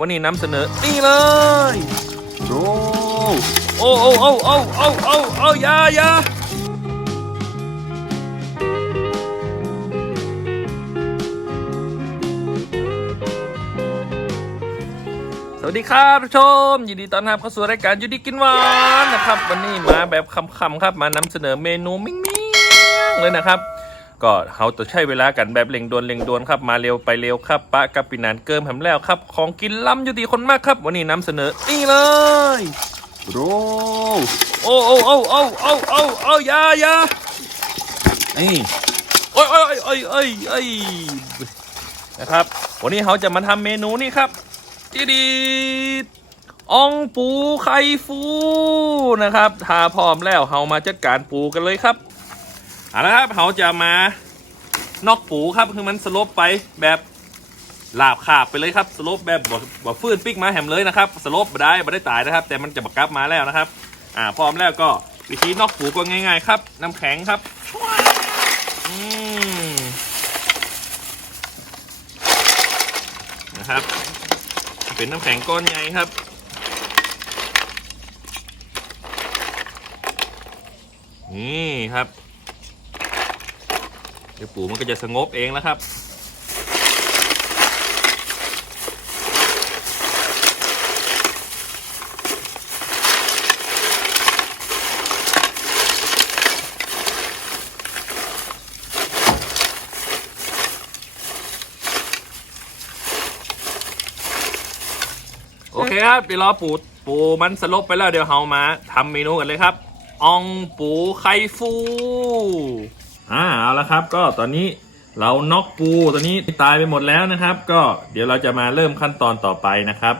วันนี้นำเสนอนี่เลยโอ้โอ้โอ้โอ้โอ้โอ้โอ้โอ้ยาอยาสวัสดีครับทุกชม ยินดีต้อนรับเข้าสู่รายการยูดีกินหวานนะครับ วันนี้มาแบบคำๆครับ มานำเสนอเมนูมิ่งๆเลยนะครับ ก็เขาจะใช้เวลากันแบบเร่งด่วนเร่งด่วนครับมาเร็วไปเร็วครับปะกับปีนานเกิมแผมแล้วครับ ของกินล้ำอยู่ดีคนมากครับ วันนี้นำเสนอนี่เลยโรโอ้โอ้โอ้โอ้โอ้โอ้โอ้อยาอยานี่โอ้ยโอ้ยโอ้ยโอ้ยโอ้ยนะครับ วันนี้เขาจะมาทำเมนูนี่ครับจีดีดอ่องปูไข่ฟูนะครับถ้าพร้อมแล้วเรามาจัดการปูกันเลยครับ เอาละครับเขาจะมานอกปูครับคือมันสลบไปแบบลาบขาบไปเลยครับสลบแบบบ่บ่ฟื้นปิกมาแหมเลยนะครับสลบบ่ได้บ่ได้ตายนะครับ แต่มันจะบักกลับมาแล้วนะครับ อ่าพร้อมแล้วก็วิธีนอกปูก็ง่าย ๆ ครับ น้ำแข็งครับอืมนะครับ เป็นน้ำแข็งก้อนใหญ่ครับนี่ครับ เดี๋ยวปูมันก็จะสงบเองแล้วครับ โอเคครับเดี๋ยวรอปูปูมันสลบไปแล้วเดี๋ยวเรามาทำเมนูกันเลยครับ อองปูไข่ฟู อ่าเอาละครับ ก็ตอนนี้เราน็อกปูตัวนี้ตายไปหมดแล้วนะครับ ก็เดี๋ยวเราจะมาเริ่มขั้นตอนต่อไปนะครับ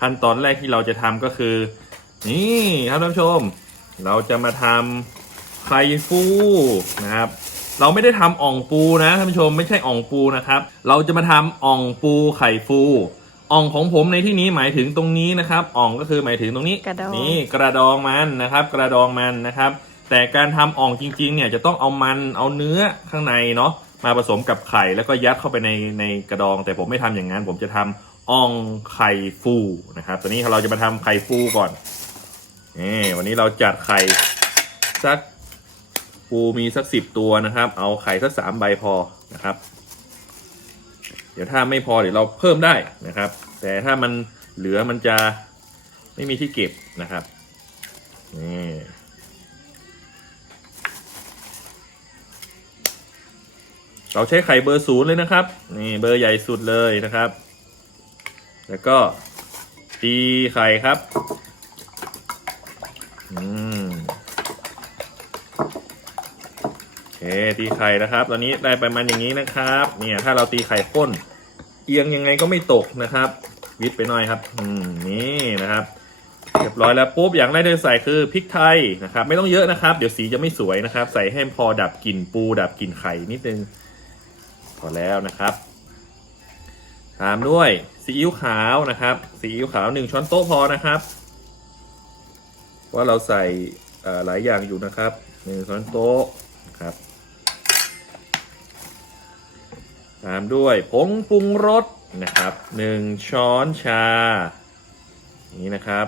ขั้นตอนแรกที่เราจะทำก็คือ นี่ครับท่านผู้ชม เราจะมาทำไข่ฟูนะครับ เราไม่ได้ทำอ่องปูนะท่านผู้ชมไม่ใช่อ่องปูนะครับ เราจะมาทำอ่องปูไข่ฟูอ่องของผมในที่นี้หมายถึงตรงนี้นะครับอ่องก็คือหมายถึงตรงนี้กระดองนี่กระดองมันนะครับ กระดองมันนะครับ แต่การทำอ่องจริงๆเนี่ยจะต้องเอามันเอาเนื้อข้างในเนาะมาผสมกับไข่แล้วก็ยัดเข้าไปในในกระดอง แต่ผมไม่ทำอย่างนั้นผมจะทำอ่องไข่ฟูนะครับตอนนี้เราจะมาทำไข่ฟูก่อนนี่วันนี้เราจัดไข่สักปูมีสักสิบตัวนะครับ เอาไข่สักสามใบพอนะครับ เดี๋ยวถ้าไม่พอเดี๋ยวเราเพิ่มได้นะครับ แต่ถ้ามันเหลือมันจะไม่มีที่เก็บนะครับนี่ เราใช้ไข่เบอร์ศูนย์เลยนะครับ นี่เบอร์ใหญ่สุดเลยนะครับ แล้วก็ตีไข่ครับ อืมโอเคตีไข่นะครับ ตอนนี้ได้ประมาณอย่างนี้นะครับ เนี่ย ถ้าเราตีไข่ข้น เอียงยังไงก็ไม่ตกนะครับ วิดไปหน่อยครับ อืม นี่นะครับ เรียบร้อยแล้วปุ๊บ อย่างแรกที่ใส่คือพริกไทยนะครับ ไม่ต้องเยอะนะครับ เดี๋ยวสีจะไม่สวยนะครับ ใส่ให้พอดับกลิ่นปูดับกลิ่นไข่นิดนึง พอแล้วนะครับ ตามด้วยซีอิ๊วขาวนะครับซีอิ๊วขาวหนึ่งช้อนโต๊ะพอนะครับว่าเราใส่หลายอย่างอยู่นะครับหนึ่งช้อนโต๊ะนะครับ ตามด้วยผงปรุงรสนะครับหนึ่งช้อนชานี่นะครับ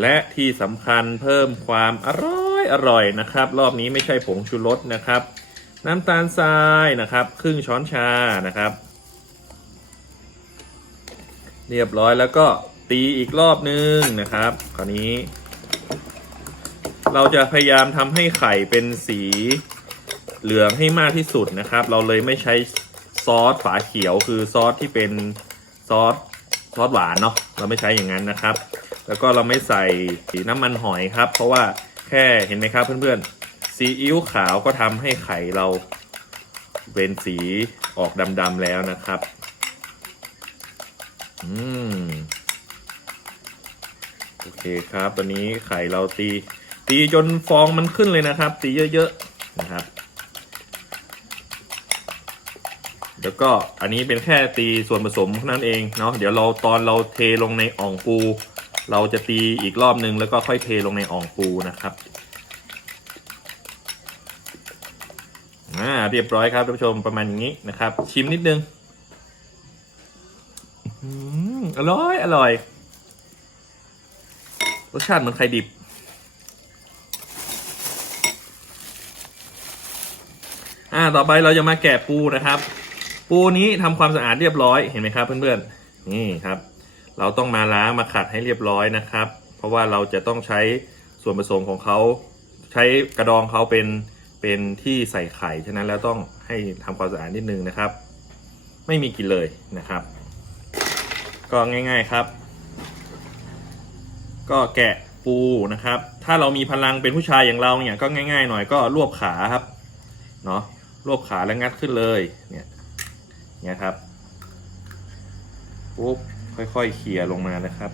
และที่สำคัญเพิ่มความอร่อยอร่อยนะครับ รอบนี้ไม่ใช่ผงชูรสนะครับ น้ำตาลทรายนะครับ ครึ่งช้อนชานะครับ เรียบร้อยแล้วก็ตีอีกรอบนึงนะครับคราวนี้ เราจะพยายามทำให้ไข่เป็นสีเหลืองให้มากที่สุดนะครับ เราเลยไม่ใช้ซอสฝาเขียวคือซอสที่เป็นซอสซอสหวานเนาะเราไม่ใช้อย่างนั้นนะครับ แล้วก็เราไม่ใส่สีน้ำมันหอยครับ เพราะว่าแค่เห็นไหมครับเพื่อนๆ ซีอิ๊วขาวก็ทำให้ไข่เราเป็นสีออกดำๆแล้วนะครับ อืม โอเคครับ ตอนนี้ไข่เราตี ตีจนฟองมันขึ้นเลยนะครับ ตีเยอะๆนะครับ แล้วก็อันนี้เป็นแค่ตีส่วนผสมเท่านั้นเองเนาะ เดี๋ยวเราตอนเราเทลงในอ่องปู เราจะตีอีกรอบนึงแล้วก็ค่อยเทลงในอ่องปูนะครับอ่า เรียบร้อยครับท่านผู้ชมประมาณอย่างนี้นะครับ ชิมนิดนึงอร่อยอร่อยรสชาติเหมือนไข่ดิบ อ่า ต่อไปเราจะมาแกะปูนะครับ ปูนี้ทำความสะอาดเรียบร้อยเห็นไหมครับ เพื่อนๆ นี่ครับ เราต้องมาล้างมาขัดให้เรียบร้อยนะครับ เพราะว่าเราจะต้องใช้ส่วนผสมของเขา ใช้กระดองเขาเป็น เป็นที่ใส่ไข่ ฉะนั้นแล้วต้องให้ทำความสะอาดนิดนึงนะครับ ไม่มีกลินเลยนะครับ ก็ง่าย ๆครับ ก็แกะปูนะครับ ถ้าเรามีพลังเป็นผู้ชายอย่างเราเนี่ยก็ง่าย ๆ หน่อยก็รวบขาครับ เนาะรวบขาแล้วงัดขึ้นเลยเนี่ยเนี่ยครับปุ๊บค่อยๆเขี่ยลงมานะครับ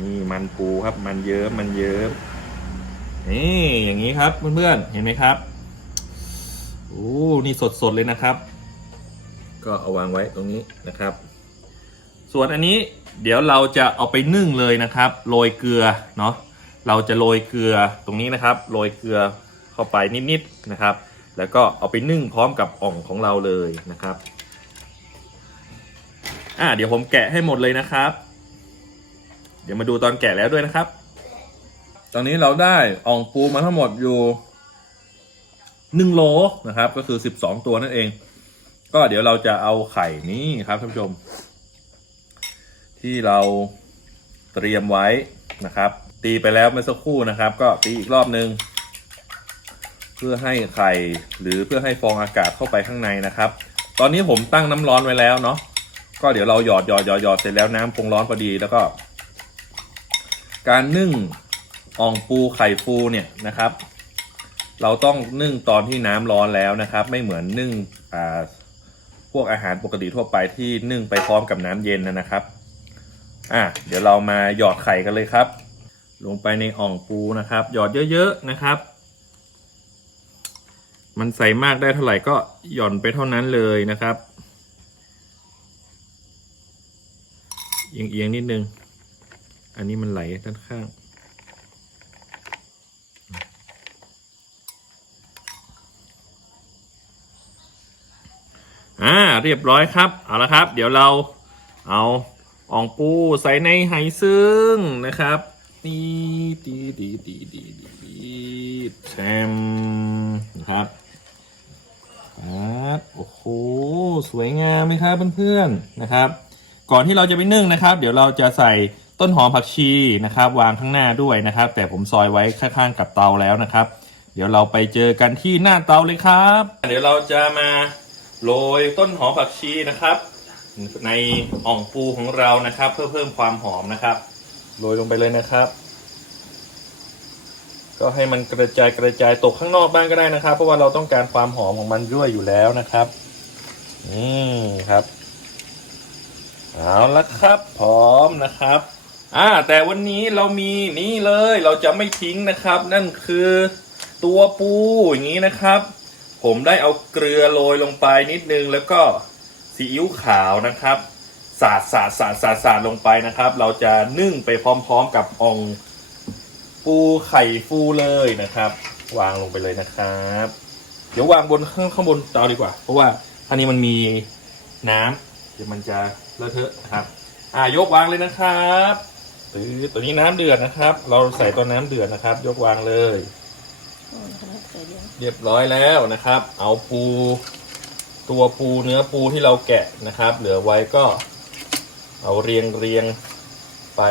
นี่มันปูครับมันเยิ้มมันเยิ้ม นี่อย่างนี้ครับเพื่อนๆเห็นไหมครับโอ้นี่สดๆเลยนะครับ ก็เอาวางไว้ตรงนี้นะครับ ส่วนอันนี้เดี๋ยวเราจะเอาไปนึ่งเลยนะครับโรยเกลือเนาะเราจะโรยเกลือตรงนี้นะครับโรยเกลือเข้าไปนิดๆนะครับ แล้วก็เอาไปนึ่งพร้อมกับอ่องของเราเลยนะครับอ่าเดี๋ยวผมแกะให้หมดเลยนะครับ เดี๋ยวมาดูตอนแกะแล้วด้วยนะครับ ตอนนี้เราได้อ่องปูมาทั้งหมดอยู่หนึ่งโลนะครับ ก็คือสิบสองตัวนั่นเอง ก็เดี๋ยวเราจะเอาไข่นี้ครับท่านผู้ชม ที่เราเตรียมไว้นะครับ ตีไปแล้วเมื่อสักครู่นะครับ ก็ตีอีกรอบนึง เพื่อให้ไข่หรือเพื่อให้ฟองอากาศเข้าไปข้างในนะครับ ตอนนี้ผมตั้งน้ำร้อนไว้แล้วเนาะก็เดี๋ยวเราหยอดหยอดหยอดหยอดเสร็จแล้วน้ำคงร้อนพอดีแล้วก็ การนึ่ง อ่องปูไข่ปูเนี่ยนะครับ เราต้องนึ่งตอนที่น้ำร้อนแล้วนะครับ ไม่เหมือนนึ่งอ่าพวกอาหารปกติทั่วไปที่นึ่งไปพร้อมกับน้ำเย็นนะนะครับอะเดี๋ยวเรามาหยอดไข่กันเลยครับ ลงไปในอ่องปูนะครับ หยอดเยอะๆนะครับ มันใส่มากได้เท่าไหร่ก็หย่อนไปเท่านั้นเลยนะครับเอียงๆนิดนึง อันนี้มันไหลด้านข้าง อ่าเรียบร้อยครับเอาละครับ เดี๋ยวเราเอาอ่องปูใส่ในไหซึ่งนะครับตีตีตีตีตีตีแซมนะครับครับโอ้โหสวยงามไหมครับเพื่อนๆนะครับ ก่อนที่เราจะไปนึ่งนะครับ เดี๋ยวเราจะใส่ต้นหอมผักชีนะครับ วางข้างหน้าด้วยนะครับ แต่ผมซอยไว้ข้างๆกับเตาแล้วนะครับ เดี๋ยวเราไปเจอกันที่หน้าเตาเลยครับ เดี๋ยวเราจะมา โรยต้นหอมผักชีนะครับ ในอ่องปูของเรานะครับ เพื่อเพิ่มความหอมนะครับโรยลงไปเลยนะครับ ก็ให้มันกระจายกระจายตกข้างนอกบ้างก็ได้นะครับ เพราะว่าเราต้องการความหอมของมันด้วยอยู่แล้วนะครับอืมครับเอาละครับ พร้อมนะครับอ่าแต่วันนี้เรามีนี่เลยเราจะไม่ทิ้งนะครับ นั่นคือตัวปูอย่างนี้นะครับ ผมได้เอาเกลือโรยลงไปนิดนึง แล้วก็ซีอิ๊วขาวนะครับสาดสาดสาดสาดสาดลงไปนะครับ เราจะนึ่งไปพร้อมๆกับองปูไข่ฟูเลยนะครับ วางลงไปเลยนะครับ เดี๋ยววางบนข้างข้างบนเตาดีกว่า เพราะว่าอันนี้มันมีน้ำเดี๋ยวมันจะเลอะเทอะนะครับ อ่ายกวางเลยนะครับตือตัวนี้น้ำเดือดนะครับ เราใส่ตัวน้ำเดือดนะครับ ยกวางเลย เรียบร้อยแล้วนะครับ เอาปู ตัวปูเนื้อปูที่เราแกะนะครับ เหลือไว้ก็เอาเรียงเรียงไป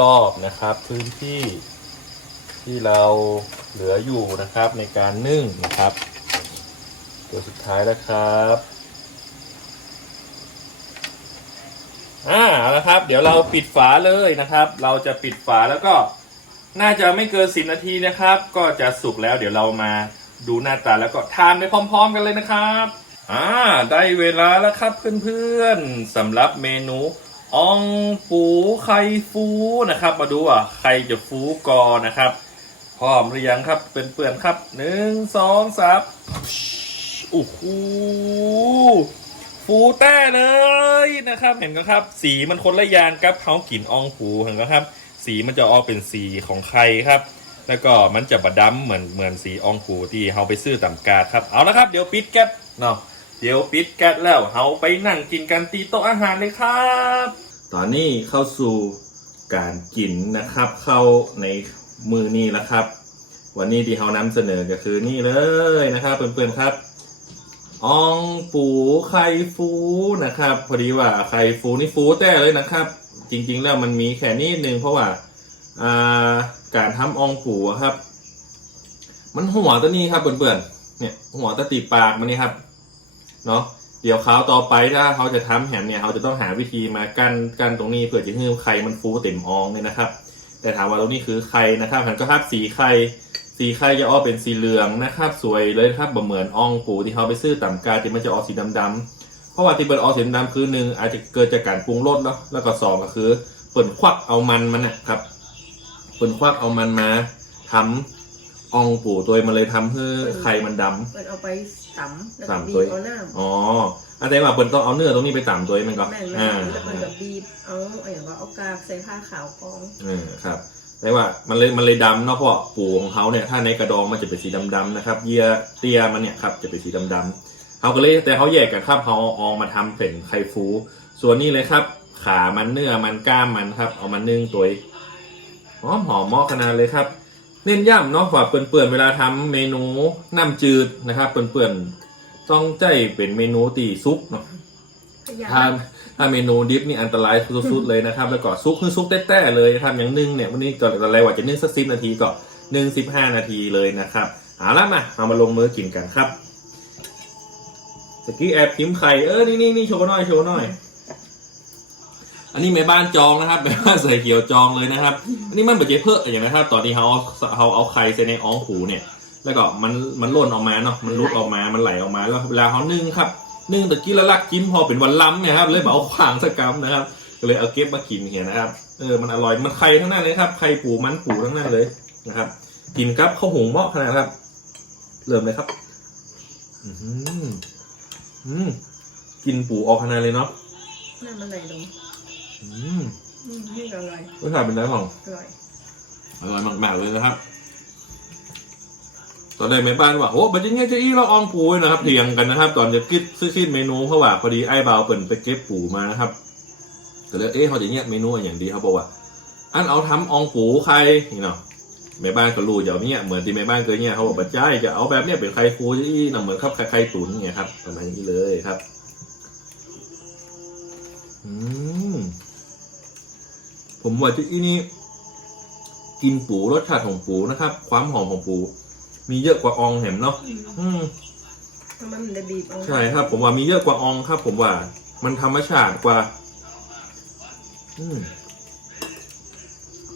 รอบๆนะครับ พื้นที่ที่เราเหลืออยู่นะครับในการนึ่งนะครับ ตัวสุดท้ายแล้วครับอ่าเอาละครับ เดี๋ยวเราปิดฝาเลยนะครับ เราจะปิดฝาแล้วก็ น่าจะไม่เกินสิบนาทีนะครับ ก็จะสุกแล้วเดี๋ยวเรามาดูหน้าตาแล้วก็ทานไปพร้อม ๆ กันเลยนะครับอ่าได้เวลาแล้วครับเพื่อนๆสำหรับเมนูอองปูไข่ฟูนะครับ มาดูอะใครจะฟูก่อนนะครับ พร้อมหรือยังครับเปื่อนๆครับหนึ่งสองสามโอ้โหฟูแต้เลยนะครับ เห็นกันครับ สีมันคนละอย่างกับเขากินอองปูเห็นกันครับ สีมันจะออกเป็นสีของไข่ครับ แล้วก็มันจะบดดำเหมือนเหมือนสีอองปูที่เราไปซื้อตำกาดครับเอาละครับเดี๋ยวปิดแก๊ปเนาะเดี๋ยวปิดแก๊สแล้วเฮาไปนั่งกินกันตีโต๊ะอาหารเลยครับ ตอนนี้เข้าสู่การกินนะครับ เข้าในมือนี้แล้วครับ วันนี้ที่เฮานำเสนอก็คือนี่เลยนะครับเพื่อนๆครับอองปูไข่ฟูนะครับ พอดีว่าไข่ฟูนี่ฟูแต่เลยนะครับ จริง ๆ แล้วมันมีแค่นิดนึงเพราะว่าการทำอองปูครับ มันหัวตัวนี้ครับเพื่อนๆเนี่ยหัวตะตีปากมันนี่ครับเนาะเดี๋ยวเขาต่อไปถ้าเขาจะทำแหมเนี่ยเขาจะต้องหาวิธีมากั้นกั้นตรงนี้เพื่อจะให้ไข่มันฟูเต็มอองเลยนะครับ แต่ถามว่าตรงนี้คือไข่นะครับหันก็ภาพสีไข่สีไข่จะออกเป็นสีเหลืองนะครับ สวยเลยครับบ่เหมือนอองปูที่เขาไปซื้อต่ำกาที่มันจะออกสีดำๆ เพราะว่าที่เปิดออกสีดำๆคือหนึ่งอาจจะเกิดจากการปรุงรสแล้วแล้วก็สองก็คือเปิดควักเอามันมันนะครับเปิดควักเอามันมาทำอองปูตัวมันเลยทำให้ไข่มันดำเปิดเอาไปตำแล้วก็ตำบีตัวบเอาน้ำอ๋ออาจารย์ว่าเปิดต้องเอาเนื้อตรงนี้ไปต่ำตัวเองมันก็แม่นอ่าๆแล้วเปิดกับบีบเอาเอาอย่างว่าเอากากใส่ผ้าขาวกองเออครับแต่ว่ามันเลยมันเลยดำเนาะเพราะว่าปูของเขาเนี่ยถ้าในกระดองมันจะเป็นสีดำๆนะครับเยื่อเตียมันเนี่ยครับจะเป็นสีดำๆ เขาก็เลยแต่เขาแยกกันครับเขาเอาออกมาทำเป็นไข่ฟู ส่วนนี้เลยครับ ขามันเนื้อมันกล้ามมันครับ เอามานึ่งตัวหอมหอมเหมาะขนาดเลยครับ เน้นย้ำเนาะว่าเปื่อนๆเวลาทำเมนูน้ำจืดนะครับเปื่อนๆต้องใจเป็นเมนูตีซุปเนาะพยายาถ้ามถ้าเมนูดิฟนี่อันตรายสุดๆเลยนะครับ แล้วก็ซุกคือซุกแต้ๆเลยทำอย่างนึ่งเนี่ยวันนี้ก็อะไรว่าจะนึ่งสักสิบนาทีก็นึ่งสิบห้านาทีเลยนะครับเอาละมาเอามาลงมือกินกันครับ ตะกี้แอบพิมพ์ไข่เออนี่นี่นี่โชว์หน่อยโชว์หน่อย อันนี้แม่บ้านจองนะครับแม่บ้านใส่เขียวจองเลยนะครับ อันนี้มันเหมือนเจ๊เพิ่อย่างนะครับ ตอนที่เขาเอาเขาเอาไข่ใส่ในอ้องหูเนี่ย แล้วก็มันมันล่นออกมาเนาะมันรุดออกมามันไหลออกมาแล้วเวลาเขานึ่งครับนึ่งตะกี้ละลักกินพอเป็นวันล้ำเนี่ยครับเลยเอาขวางสกรรมนะครับก็เลยเอาเก็บมากินเห็นนะครับ เออ มันอร่อย มันไข่ทั้งนั้นเลยครับ ไข่ปูมันปูทั้งนั้นเลยนะครับ กินกับข้าวหุงเหมาะขนาดครับ เริ่มเลยครับ อื อหืออืมกินปูออกขนาดเลยเนาะน้ำมันไหลลงอืมอืมนี่อร่อยรสชาติเป็นไงบ้างอร่อยอร่อยมากๆเลยนะครับ ตอนแรกแม่บ้านว่าโอ้บัจจุบันจะอี้เราอองปูไว้นะครับเถียงกันนะครับก่อนจะคิดซื้อคิดเมนูเพราะว่าพอดีไอ้บ่าวเปิ่นไปเก็บปูมานะครับก็เลยเอ๊ะเขาจะเนี่ยเมนูอย่างดีเขาบอกว่าอันเอาทำอองปูใครนี่เนาะ แม่บ้านก็รู้จะเอาเนี่ยเหมือนที่แม่บ้านเคยเนี่ยเขาบอกบัจจัยจะเอาแบบเนี้ยเป็นไข่ฟูจะอี้เนาะเหมือนครับไข่ตุ๋นเนี่ยครับประมาณนี้เลยครับ อืมผมว่าที่นี่กินปูรสชาติของปูนะครับ ความหอมของปู มีเยอะกว่าอองแหมเนาะอืมถ้ามันได้บีบเอาใช่ครับ ผมว่ามีเยอะกว่าอองครับ ผมว่า มันธรรมชาติกว่า อืม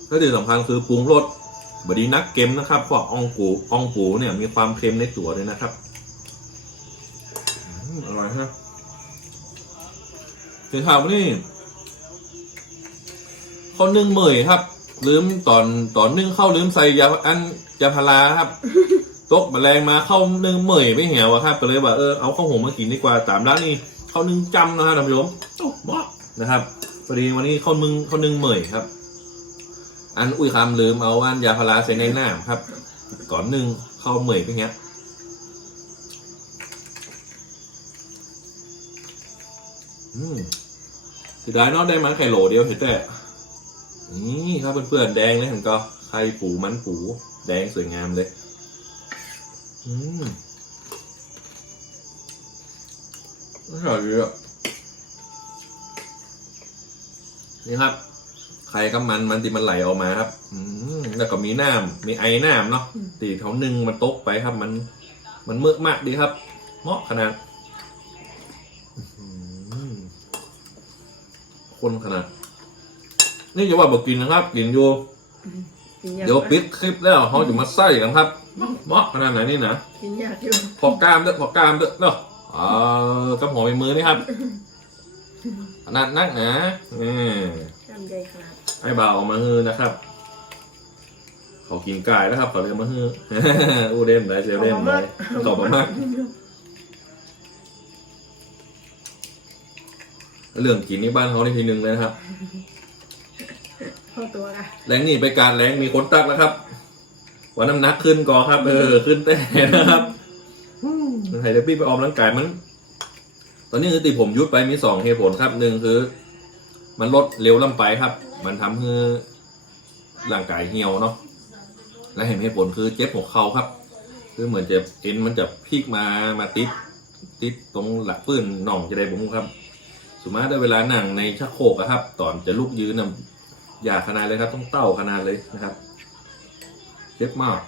แล้วที่สำคัญคือปรุงรส บดีนักเค็มนะครับเพราะอองปูอองปูเนี่ยมีความเค็มในตัวเลยนะครับอืมอร่อยฮะถึงข่าวนี่เขานึ่งเหมยครับ ลืมตอนตอนนึ่งเข้าลืมใส่ยาอันยาพาราครับตกแมลงมาเข้านึ่งเหมยไม่เหี่ยวอะครับก็เลยว่าเออเอาข้าวหงมากินดีกว่าตามร้านนี้ข้าวนึ่งจำนะครับท่านผู้ชมโอ้บ้านะครับพอดีวันนี้ข้าวนึ่งข้าวนึ่งเหมยครับ อันอุ้ยคำลืมเอาอันยาพาราใส่ในน้ำครับ ก่อนหนึ่งเข้าเหมยเป็นเงี้ยอืมเสียดายนอกได้มาแค่โหลเดียวเห็นแต่นี่ครับเพื่อนๆแดงเลยเห็นก็ไข่ปูมันปูแดงสวยงามเลย อืมอร่อยดีอะนี่ครับ ไข่กับมันมันที่มันไหลออกมาครับ อืมแล้วก็มีน้ำมีไอ้น้ำเนาะตีเขานึ่งมันตกไปครับ มัน มันเมือกมากดีครับเหมาะขนาดอื้อหือคนขนาด นี่จะว่าบอกกินนะครับกินอยู่กินยากเดี๋ยวปิดคลิปแล้วเขาจะมาใส่กันครับเหมาะขนาดไหนนี่นะกินยากอยู่พอกล้ามเด้อพอกล้ามเด้อเนาะเออกระหอมในมือนี่ครับขนาดนักนะอืมจำใหญ่ขนาด ไอ้บ่าวเอามาฮือนะครับ เขากินไก่นะครับเขาเลยเอามาฮือ อู้เด่นได้เซลเด่นได้ขอบคุณมากเรื่องกินนี่บ้านเขาในทีหนึ่งเลยนะครับเข้าตัวอะแรงนี่ไปการแรงมีคนตักแล้วครับว่าน้ำหนักขึ้นก่อนครับ เออ ขึ้นแต่นะครับอืมไฮเดปี้ไปออมร่างกายมันอนนี้คือติผมยุดไปมีสองเหตุผลครับหนึ่งคือ มันลดเร็วลำไปครับ มันทำให้ร่างกายเหี่ยวเนาะและเห็นเหตุผลคือเจ็บหัวเข่าครับ คือเหมือนจะเอ็นมันจะพลิกมามาติดติดตรงหลักปื้นหน่องจะได้ผมครับสมมติได้เวลานั่งในชักโครกอะครับ ตอนจะลุกยืนน่ะอย่าขนาดเลยครับ ต้องเต้าขนาดเลยนะครับ เจ็บมาก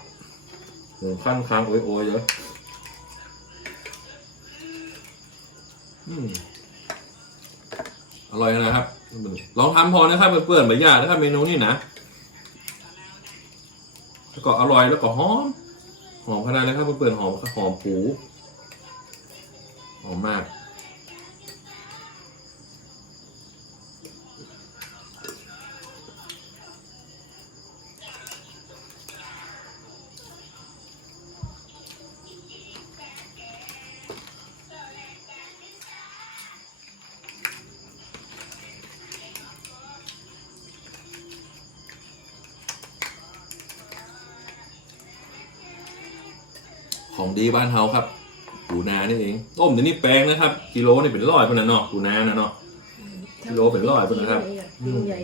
ถึงขั้นค้างโอยโอยๆเยอืมอร่อยนะครับ ลองทำพอนะครับเพื่อนๆใบหญ้านะครับเมนูนี้นะแล้วก็อร่อยแล้วก็หอม หอมขนาดเลยครับเพื่อนๆหอมหอมปูหอมมาก ของดีบ้านเฮาครับ ปูนานี่เองต้มเดี๋ยวนี้แปลงนะครับ กิโลนี่เป็นร้อยปนนะเนาะปูนานะเนาะ กิโลเป็นร้อยเป็นนะครับยิ่งใหญ่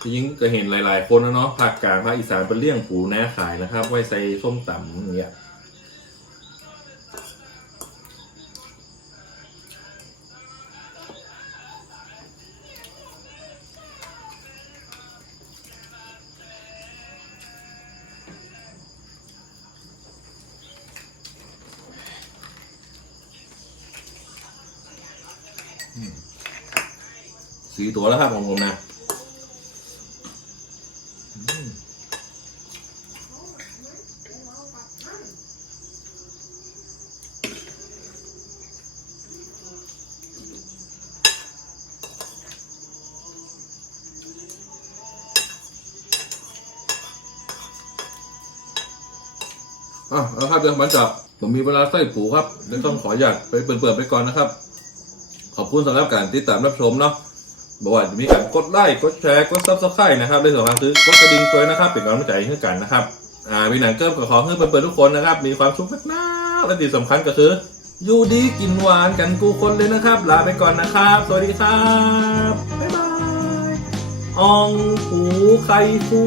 ที่ยิ่งจะเห็นหลาย ๆ คนนะเนาะภาคกลางภาคอีสานเป็นเลี้ยงปูนาขายนะครับ ไว้ใส่ส้มตำอย่างเงี้ย สี่ตัวแล้วครับของผมนะอะแล้วครับเดี๋ยวมันจับผมมีเวลาใส่ปูครับเดี๋ยวต้องขออยากไปเปิดๆไปก่อนนะครับ ขอบคุณสำหรับการติดตามรับชมเนาะ บอกว่าจะมีการกดไลค์กดแชร์กดซับสไครต์นะครับในส่วนของซื้อกดกระดิ่งด้วยนะครับเป็นกำลังใจให้กันนะครับอ่ามีหนังเกิมกับของเพื่อนเพื่อนๆทุกคนนะครับ มีความสุขมากๆและที่สำคัญก็คือ อยู่ดีกินหวานกันกูคนเลยนะครับ ลาไปก่อนนะครับ สวัสดีครับบ๊ายบายอองหูไข่ฟู